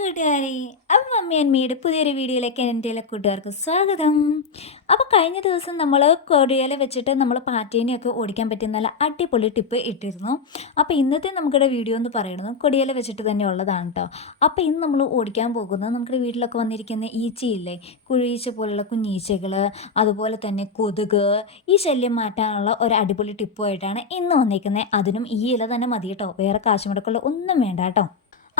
കൂട്ടുകാരെ അപ്പം മമ്മി അന്മയുടെ പുതിയൊരു വീഡിയോയിലേക്ക് എന്റെ കൂട്ടുകാർക്ക് സ്വാഗതം. അപ്പോൾ കഴിഞ്ഞ ദിവസം നമ്മൾ കൊടിയല വെച്ചിട്ട് നമ്മൾ പാറ്റേനെയൊക്കെ ഓടിക്കാൻ പറ്റിയ നല്ല അടിപൊളി ടിപ്പ് ഇട്ടിരുന്നു. അപ്പോൾ ഇന്നത്തെ നമുക്കിടെ വീഡിയോ എന്ന് പറയുന്നത് കൊടിയല വെച്ചിട്ട് തന്നെ ഉള്ളതാണ് കേട്ടോ അപ്പോൾ ഇന്ന് നമ്മൾ ഓടിക്കാൻ പോകുന്നത് നമ്മുടെ വീട്ടിലൊക്കെ വന്നിരിക്കുന്ന ഈച്ചയില്ലേ? കുഴീച്ച പോലുള്ള കുഞ്ഞീച്ചകൾ അതുപോലെ തന്നെ കൊതുക് ഈ ശല്യം മാറ്റാനുള്ള ഒരു അടിപൊളി ടിപ്പുമായിട്ടാണ് ഇന്ന് വന്നിരിക്കുന്നത് അതിനും ഈ ഇല തന്നെ മതി കേട്ടോ വേറെ കാശുമുടക്കുള്ള ഒന്നും വേണ്ട കേട്ടോ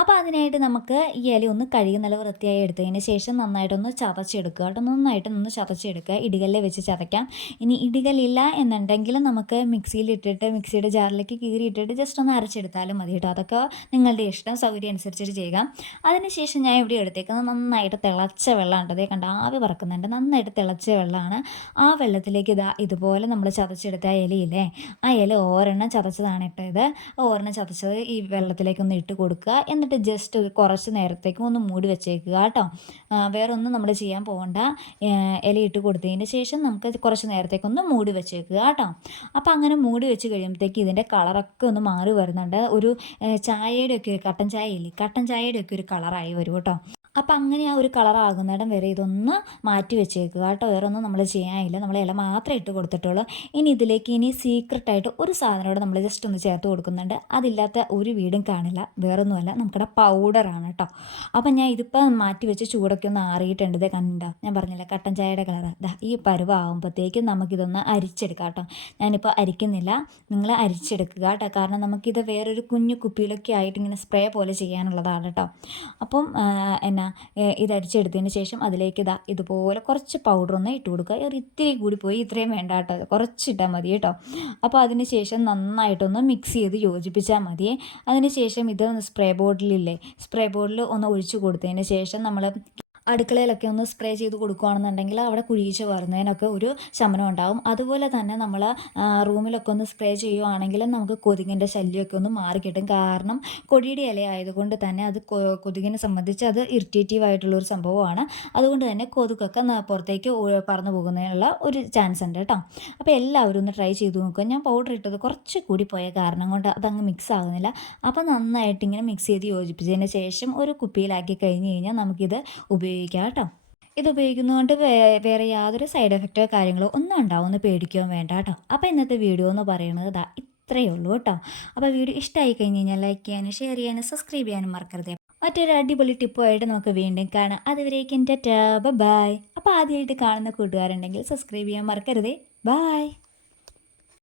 അപ്പോൾ അതിനായിട്ട് നമുക്ക് ഈ ഇല ഒന്ന് കഴുകി നല്ല വൃത്തിയായി എടുത്തതിന് ശേഷം നന്നായിട്ടൊന്ന് ചതച്ചെടുക്കുക കേട്ടോ. നന്നായിട്ട് ഒന്ന് ചതച്ചെടുക്കുക. ഇടികല്ലിൽ വെച്ച് ചതയ്ക്കാം. ഇനി ഇടികല്ലില്ല എന്നുണ്ടെങ്കിൽ നമുക്ക് മിക്സിയിൽ ഇട്ടിട്ട് മിക്സിയുടെ ജാറിലേക്ക് കീറി ഇട്ടിട്ട് ജസ്റ്റ് ഒന്ന് അരച്ചെടുത്താലും മതി കേട്ടോ. അതൊക്കെ നിങ്ങളുടെ ഇഷ്ടം. സൗകര്യം അനുസരിച്ചിട്ട് ചെയ്യുക അതിനുശേഷം ഞാൻ ഇവിടെ എടുത്തേക്കുന്നത് നന്നായിട്ട് തിളച്ച വെള്ളമാണ് അതേ കണ്ട ആവി പറക്കുന്നുണ്ട്. നന്നായിട്ട് തിളച്ച വെള്ളമാണ്. ആ വെള്ളത്തിലേക്ക് ഇതാ ഇതുപോലെ നമ്മൾ ചതച്ചെടുത്ത ഇലയില്ലേ ആ ഇല ഓരെണ്ണം ചതച്ചതാണ് ഇട്ടത് ഓരെണ്ണം ചതച്ചത് ഈ വെള്ളത്തിലേക്കൊന്ന് ഇട്ട് കൊടുക്കുക. എന്നിട്ട് എന്നിട്ട് ജസ്റ്റ് കുറച്ച് നേരത്തേക്ക് ഒന്ന് മൂടി വെച്ചേക്കുക കേട്ടോ. വേറെ ഒന്നും നമ്മൾ ചെയ്യാൻ പോകണ്ട ഇലയിട്ട് കൊടുത്തതിന് ശേഷം നമുക്ക് കുറച്ച് നേരത്തേക്കൊന്ന് മൂടി വെച്ചേക്കുക കേട്ടോ. അപ്പോൾ അങ്ങനെ മൂടി വെച്ച് കഴിയുമ്പോഴത്തേക്ക് ഇതിന്റെ കളറൊക്കെ ഒന്ന് മാറി വരുന്നുണ്ട്. ഒരു ചായയുടെ ഒക്കെ കട്ടൻ ചായ ഇല്ലേ? കട്ടൻ ചായയുടെ ഒക്കെ ഒരു കളറായി വരും കേട്ടോ. അപ്പം അങ്ങനെ ആ ഒരു കളറാകുന്നിടം വരെ ഇതൊന്ന് മാറ്റി വെച്ചേക്കുക കേട്ടോ. വേറെ ഒന്നും നമ്മൾ ചെയ്യാനില്ല. നമ്മൾ ഇല മാത്രമേ ഇട്ട് കൊടുത്തിട്ടുള്ളൂ. ഇനി ഇതിലേക്ക് ഇനി സീക്രട്ടായിട്ട് ഒരു സാധനം നമ്മൾ ജസ്റ്റ് ഒന്ന് ചേർത്ത് കൊടുക്കുന്നുണ്ട്. അതില്ലാത്ത ഒരു വീടും കാണില്ല. വേറൊന്നുമല്ല. നമുക്കിടെ പൗഡറാണ് കേട്ടോ. അപ്പം ഞാൻ ഇതിപ്പോൾ മാറ്റി വെച്ച് ചൂടൊക്കെ ഒന്ന് ആറിയിട്ടുണ്ട്. കണ്ടോ? ഞാൻ പറഞ്ഞില്ല കട്ടൻ ചായയുടെ കളർ ദാ ഈ പരുവാകുമ്പോഴത്തേക്കും നമുക്കിതൊന്ന് അരിച്ചെടുക്കാം കേട്ടോ. ഞാനിപ്പോൾ അരിക്കുന്നില്ല. നിങ്ങൾ അരിച്ചെടുക്കുക കേട്ടോ. കാരണം നമുക്കിത് വേറൊരു കുഞ്ഞു കുപ്പിയിലൊക്കെ ആയിട്ട് ഇങ്ങനെ സ്പ്രേ പോലെ ചെയ്യാനുള്ളതാണ് കേട്ടോ. അപ്പം എന്നാ ഇത് അടിച്ചെടുത്തതിന് ശേഷം അതിലേക്ക് ഇതാ ഇതുപോലെ കുറച്ച് പൗഡർ ഒന്ന് ഇട്ട് കൊടുക്കുക. ഒരു ഇത്തിരി കൂടി പോയി ഇത്രയും വേണ്ട കേട്ടോ. കുറച്ചിട്ടാൽ മതി കേട്ടോ. അപ്പോൾ അതിന് ശേഷം നന്നായിട്ടൊന്ന് മിക്സ് ചെയ്ത് യോജിപ്പിച്ചാൽ മതി. അതിന് ശേഷം ഇത് സ്പ്രേ ബോട്ടിലില്ലേ സ്പ്രേ ബോട്ടിൽ ഒന്ന് ഒഴിച്ചു കൊടുത്തതിന് ശേഷം നമ്മൾ അടുക്കളയിലൊക്കെ ഒന്ന് സ്പ്രേ ചെയ്ത് കൊടുക്കുകയാണെന്നുണ്ടെങ്കിൽ അവിടെ കുഴിച്ച് വരുന്നതിനൊക്കെ ഒരു ശമനം ഉണ്ടാവും. അതുപോലെ തന്നെ നമ്മൾ റൂമിലൊക്കെ ഒന്ന് സ്പ്രേ ചെയ്യുവാണെങ്കിൽ നമുക്ക് കൊതുകിന്റെ ശല്യമൊക്കെ ഒന്ന് മാറിക്കിട്ടും കാരണം കൊടിയുടെ ഇല ആയതുകൊണ്ട് തന്നെ അത് കൊതുകിനെ സംബന്ധിച്ച് അത് ഇറിറ്റേറ്റീവ് ആയിട്ടുള്ളൊരു സംഭവമാണ്. അതുകൊണ്ട് തന്നെ കൊതുകൊക്കെ പുറത്തേക്ക് പറന്നു പോകുന്നതിനുള്ള ഒരു ചാൻസ് ഉണ്ട് കേട്ടോ. അപ്പോൾ എല്ലാവരും ഒന്ന് ട്രൈ ചെയ്ത് നോക്കുക. ഞാൻ പൗഡർ ഇട്ടത് കുറച്ച് കൂടി പോയ കാരണം കൊണ്ട് അതങ്ങ് മിക്സ് ആകുന്നില്ല അപ്പോൾ നന്നായിട്ട് ഇങ്ങനെ മിക്സ് ചെയ്ത് യോജിപ്പിച്ചതിന് ശേഷം ഒരു കുപ്പിയിലാക്കി കഴിഞ്ഞ് കഴിഞ്ഞാൽ നമുക്കിത് ഉപയോഗിക്കാം. ഉപയോഗിക്കാം കേട്ടോ. ഇത് ഉപയോഗിക്കുന്നതുകൊണ്ട് വേറെ യാതൊരു സൈഡ് എഫക്റ്റോ കാര്യങ്ങളോ ഒന്നും ഉണ്ടാവുമെന്ന് പേടിക്കുകയോ വേണ്ട കേട്ടോ. അപ്പോൾ ഇന്നത്തെ വീഡിയോ എന്ന് പറയുന്നത് ഇതാ ഇത്രയേ ഉള്ളൂ കേട്ടോ. അപ്പോൾ വീഡിയോ ഇഷ്ടമായി കഴിഞ്ഞ് കഴിഞ്ഞാൽ ലൈക്ക് ചെയ്യാനും ഷെയർ ചെയ്യാനും സബ്സ്ക്രൈബ് ചെയ്യാനും മറക്കരുത്. മറ്റൊരു അടിപൊളി ടിപ്പുമായിട്ട് നമുക്ക് വീണ്ടും കാണാം. അതുവരേക്കും ടാ ബൈ അപ്പോൾ ആദ്യമായിട്ട് കാണുന്ന കൂട്ടുകാരുണ്ടെങ്കിൽ സബ്സ്ക്രൈബ് ചെയ്യാൻ മറക്കരുതേ. ബായ്